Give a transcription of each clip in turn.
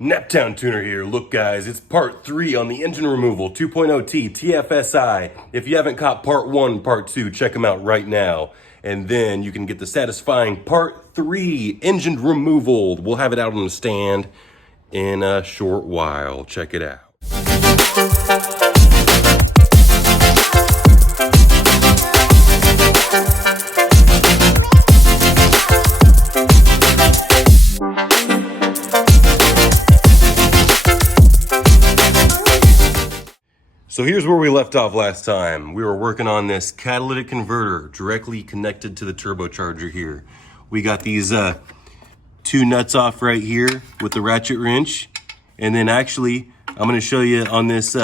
Naptown Tuner here. Look guys, it's part 3 on the engine removal 2.0T TFSI. If you haven't caught part 1, part 2, check them out right now. And then you can get the satisfying part 3 engine removal. We'll have it out on the stand in a short while. Check it out. So here's where we left off last time. We were working on this catalytic converter directly connected to the turbocharger here. We got these two nuts off right here with the ratchet wrench. And then actually, I'm gonna show you on this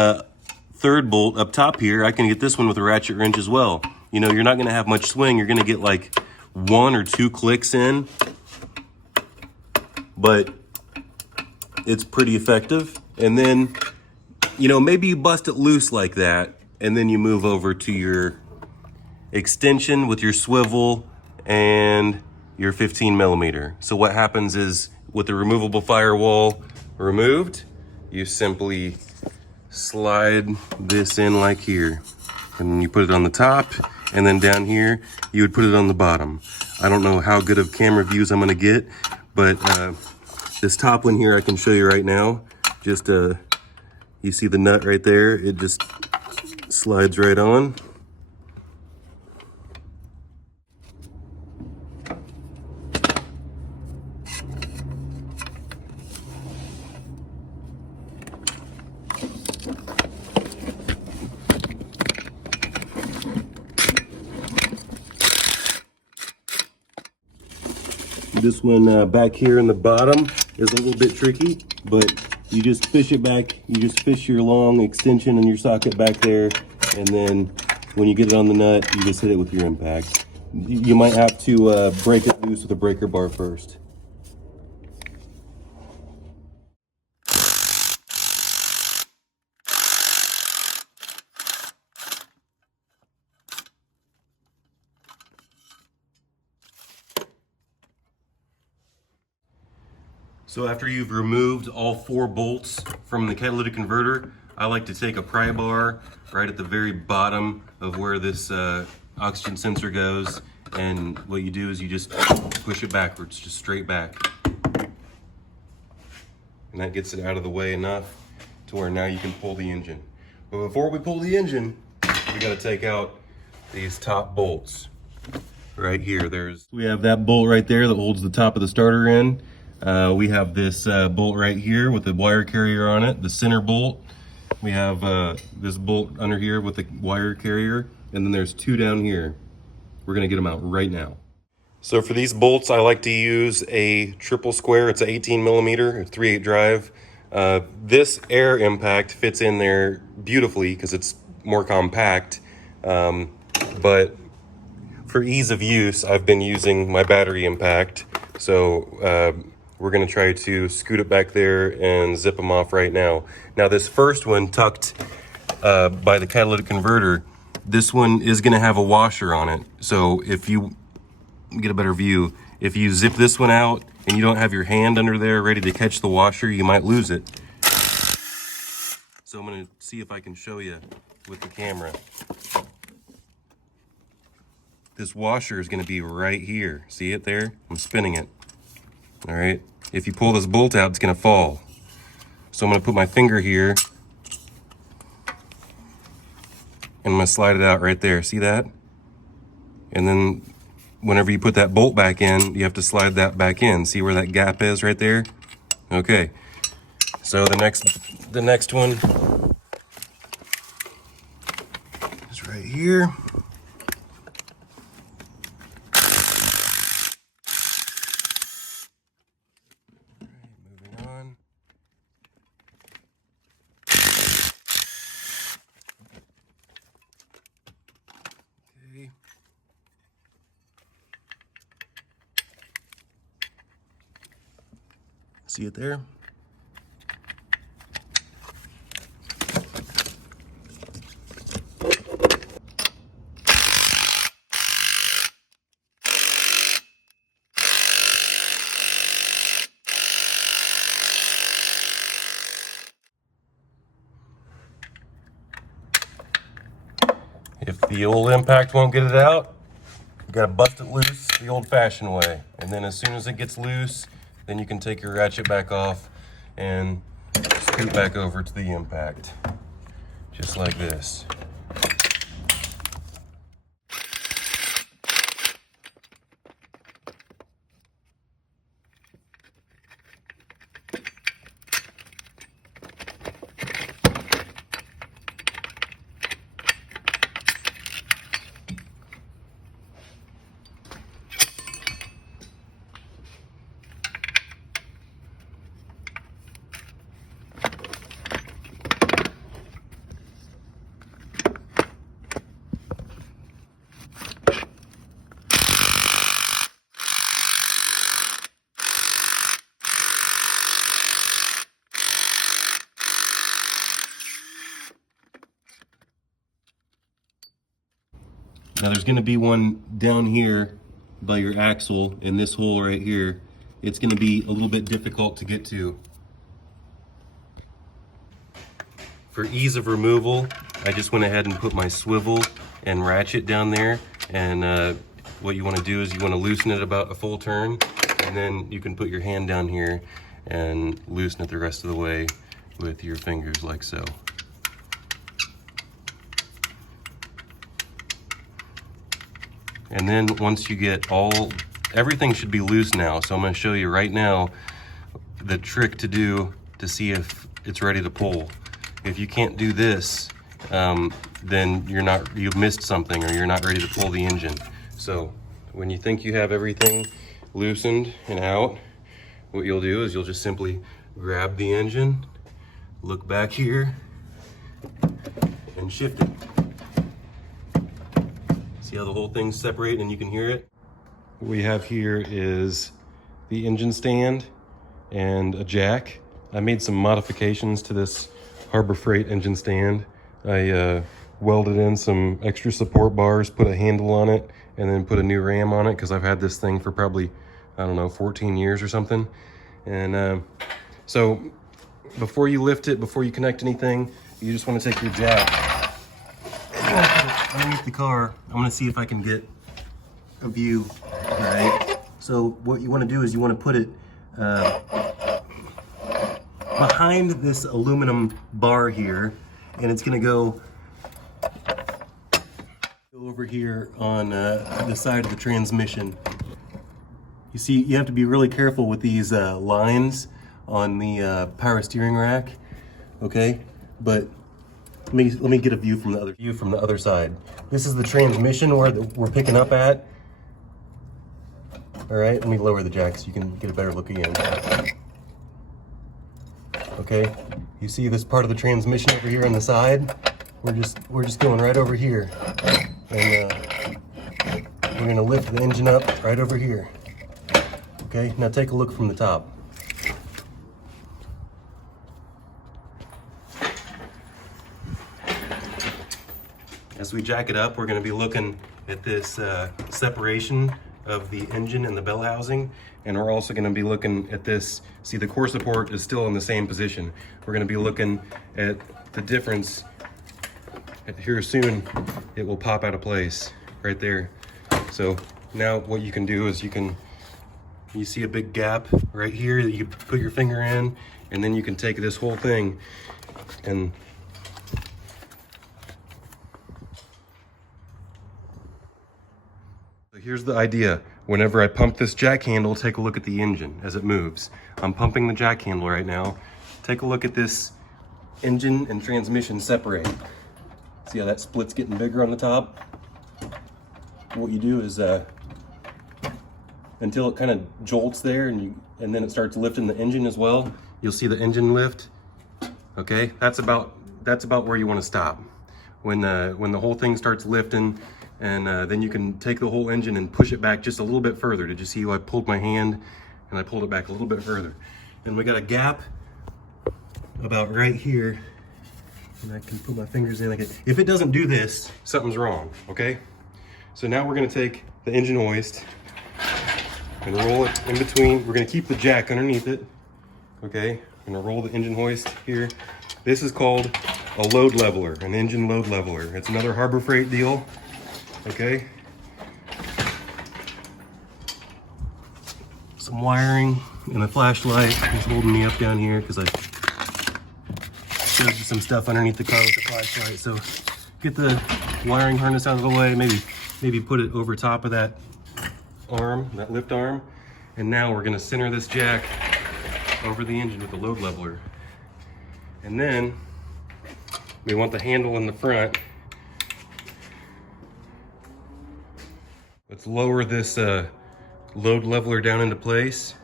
third bolt up top here, I can get this one with a ratchet wrench as well. You know, you're not gonna have much swing. You're gonna get like 1 or 2 clicks in, but it's pretty effective. And then, you know, maybe you bust it loose like that, and then you move over to your extension with your swivel and your 15 millimeter. So what happens is, with the removable firewall removed, you simply slide this in like here, and then you put it on the top, and then down here, you would put it on the bottom. I don't know how good of camera views I'm gonna get, but this top one here, I can show you right now. Just you see the nut right there? It just slides right on. This one back here in the bottom is a little bit tricky, but you just fish it back. You just fish your long extension and your socket back there, and then when you get it on the nut, you just hit it with your impact. You might have to break it loose with a breaker bar first. So after you've removed all 4 bolts from the catalytic converter, I like to take a pry bar right at the very bottom of where this oxygen sensor goes, and what you do is you just push it backwards, just straight back. And that gets it out of the way enough to where now you can pull the engine. But before we pull the engine, we gotta take out these top bolts. Right here, we have that bolt right there that holds the top of the starter in. We have this bolt right here with the wire carrier on it, the center bolt. We have this bolt under here with the wire carrier, and then there's 2 down here. We're gonna get them out right now. So for these bolts, I like to use a triple square. It's an 18 millimeter, 3/8 drive. This air impact fits in there beautifully because it's more compact. But for ease of use, I've been using my battery impact. So we're gonna try to scoot it back there and zip them off right now. Now this first one tucked by the catalytic converter, this one is gonna have a washer on it. So if you get a better view, if you zip this one out and you don't have your hand under there ready to catch the washer, you might lose it. So I'm gonna see if I can show you with the camera. This washer is gonna be right here. See it there? I'm spinning it. All right, if you pull this bolt out, it's gonna fall. So I'm gonna put my finger here and I'm gonna slide it out right there. See that? And then whenever you put that bolt back in, you have to slide that back in. See where that gap is right there? Okay, so the next one is right here. See it there? If the old impact won't get it out, you gotta bust it loose the old-fashioned way. And then as soon as it gets loose, then you can take your ratchet back off and scoot back over to the impact. Just like this. Now there's gonna be one down here by your axle in this hole right here. It's gonna be a little bit difficult to get to. For ease of removal, I just went ahead and put my swivel and ratchet down there. And what you wanna do is you wanna loosen it about a full turn, and then you can put your hand down here and loosen it the rest of the way with your fingers like so. And then once you get everything should be loose now. So I'm gonna show you right now the trick to do to see if it's ready to pull. If you can't do this, then you've missed something, or you're not ready to pull the engine. So when you think you have everything loosened and out, what you'll do is you'll just simply grab the engine, look back here, and shift it. See how the whole thing's separate and you can hear it? What we have here is the engine stand and a jack. I made some modifications to this Harbor Freight engine stand. I welded in some extra support bars, put a handle on it, and then put a new ram on it because I've had this thing for probably, I don't know, 14 years or something. And so before you lift it, before you connect anything, you just want to take your jack underneath the car. I'm gonna see if I can get a view. All right. So what you want to do is you want to put it behind this aluminum bar here, and it's gonna go over here on the side of the transmission. You see, you have to be really careful with these lines on the power steering rack. Okay, but let me get a view from the other side. This is the transmission where we're picking up at. All right, let me lower the jack so you can get a better look again. Okay, you see this part of the transmission over here on the side? We're just going right over here, and we're gonna lift the engine up right over here. Okay, now take a look from the top. As we jack it up, we're going to be looking at this separation of the engine and the bell housing, and we're also going to be looking at this. See, the core support is still in the same position. We're going to be looking at the difference. Here soon, it will pop out of place right there. So now what you can do is you see a big gap right here that you can put your finger in, and then you can take this whole thing and here's the idea. Whenever I pump this jack handle, take a look at the engine as it moves. I'm pumping the jack handle right now. Take a look at this engine and transmission separate. See how that split's getting bigger on the top? What you do is until it kind of jolts there and then it starts lifting the engine as well, you'll see the engine lift. Okay, that's about where you want to stop. When the whole thing starts lifting, and then you can take the whole engine and push it back just a little bit further. Did you see how I pulled my hand and I pulled it back a little bit further? And we got a gap about right here, and I can put my fingers in. If it doesn't do this, something's wrong, okay? So now we're gonna take the engine hoist and roll it in between. We're gonna keep the jack underneath it, okay? I'm gonna roll the engine hoist here. This is called a load leveler, an engine load leveler. It's another Harbor Freight deal, okay? Some wiring and a flashlight is holding me up down here because I showed you some stuff underneath the car with the flashlight. So get the wiring harness out of the way, maybe put it over top of that arm, that lift arm. And now we're gonna center this jack over the engine with the load leveler. And then we want the handle in the front. Let's lower this load leveler down into place.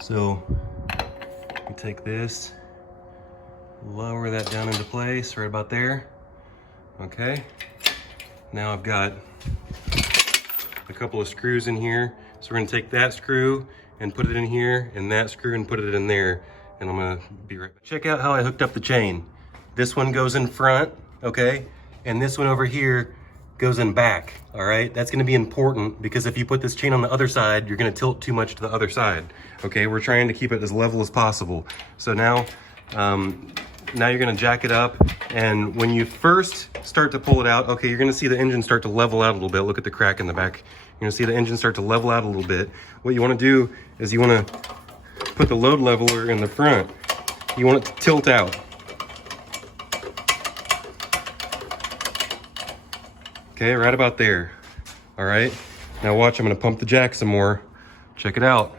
So we take this, lower that down into place right about there. Okay, now I've got a couple of screws in here. So we're gonna take that screw and put it in here, and that screw and put it in there, and I'm gonna be right back. Check out how I hooked up the chain. This one goes in front, okay? And this one over here goes in back, all right? That's gonna be important because if you put this chain on the other side, you're gonna tilt too much to the other side, okay? We're trying to keep it as level as possible. So now you're gonna jack it up, and when you first start to pull it out, okay, you're gonna see the engine start to level out a little bit. Look at the crack in the back. You're gonna see the engine start to level out a little bit. What you wanna do is you wanna put the load leveler in the front. You want it to tilt out. Okay, right about there. All right, now watch, I'm gonna pump the jack some more. Check it out.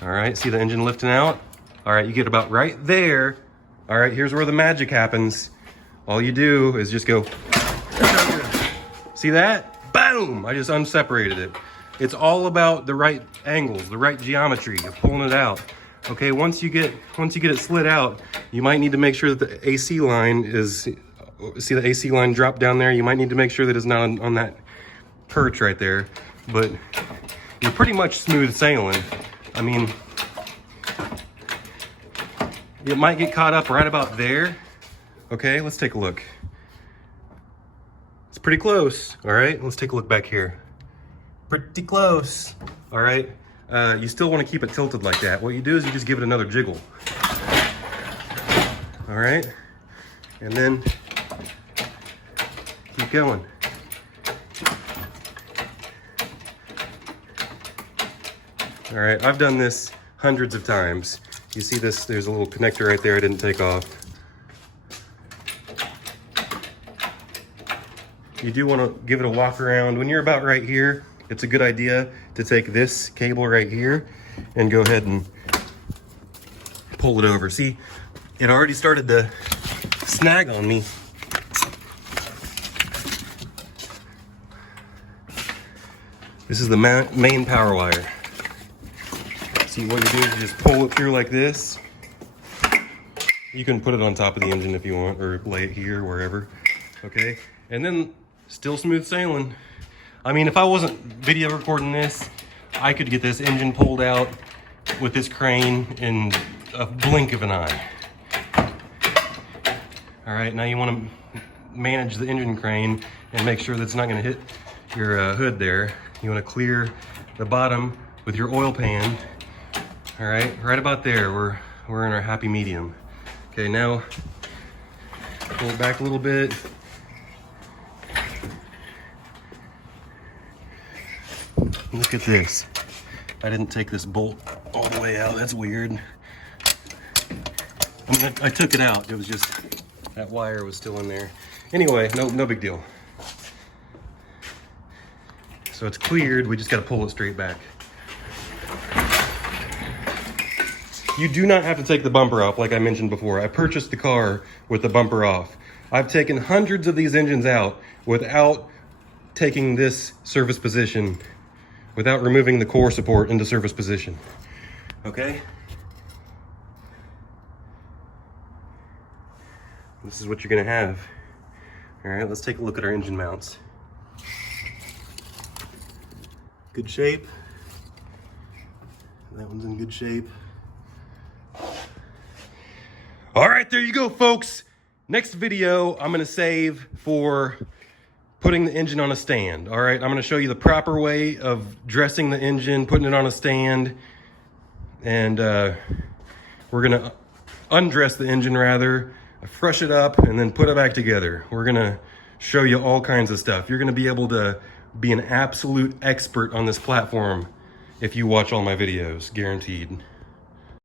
All right, see the engine lifting out? All right, you get about right there. All right, here's where the magic happens. All you do is just go, see that? Boom, I just unseparated it. It's all about the right angles, the right geometry of pulling it out. Okay, once you get it slid out, you might need to make sure that the AC line is, see the AC line drop down there? You might need to make sure that it's not on that perch right there, but you're pretty much smooth sailing. I mean, it might get caught up right about there. Okay, let's take a look. It's pretty close, all right? Let's take a look back here. Pretty close, all right? You still wanna keep it tilted like that. What you do is you just give it another jiggle. All right? And then keep going. All right, I've done this hundreds of times. You see this, there's a little connector right there I didn't take off. You do want to give it a walk around. When you're about right here, it's a good idea to take this cable right here and go ahead and pull it over. See, it already started to snag on me. This is the main power wire. See, what you do is you just pull it through like this. You can put it on top of the engine if you want, or lay it here, wherever, okay? And then, still smooth sailing. I mean, if I wasn't video recording this, I could get this engine pulled out with this crane in a blink of an eye. All right, now you want to manage the engine crane and make sure that it's not going to hit your hood there. You want to clear the bottom with your oil pan. All right about there, we're in our happy medium. Okay, now pull it back a little bit. Look at this. I didn't take this bolt all the way out. That's weird. I mean, I took it out. It was just, that wire was still in there. Anyway, no big deal. So it's cleared. We just got to pull it straight back. You do not have to take the bumper off, like I mentioned before. I purchased the car with the bumper off. I've taken hundreds of these engines out without taking this service position, without removing the core support into service position. Okay? This is what you're gonna have. All right, let's take a look at our engine mounts. Good shape. That one's in good shape. All right, there you go, folks. Next video, I'm gonna save for putting the engine on a stand. All right, I'm gonna show you the proper way of dressing the engine, putting it on a stand, and we're We're gonna undress the engine rather, fresh it up, and then put it back together. We're gonna show you all kinds of stuff. You're gonna be able to be an absolute expert on this platform if you watch all my videos, guaranteed.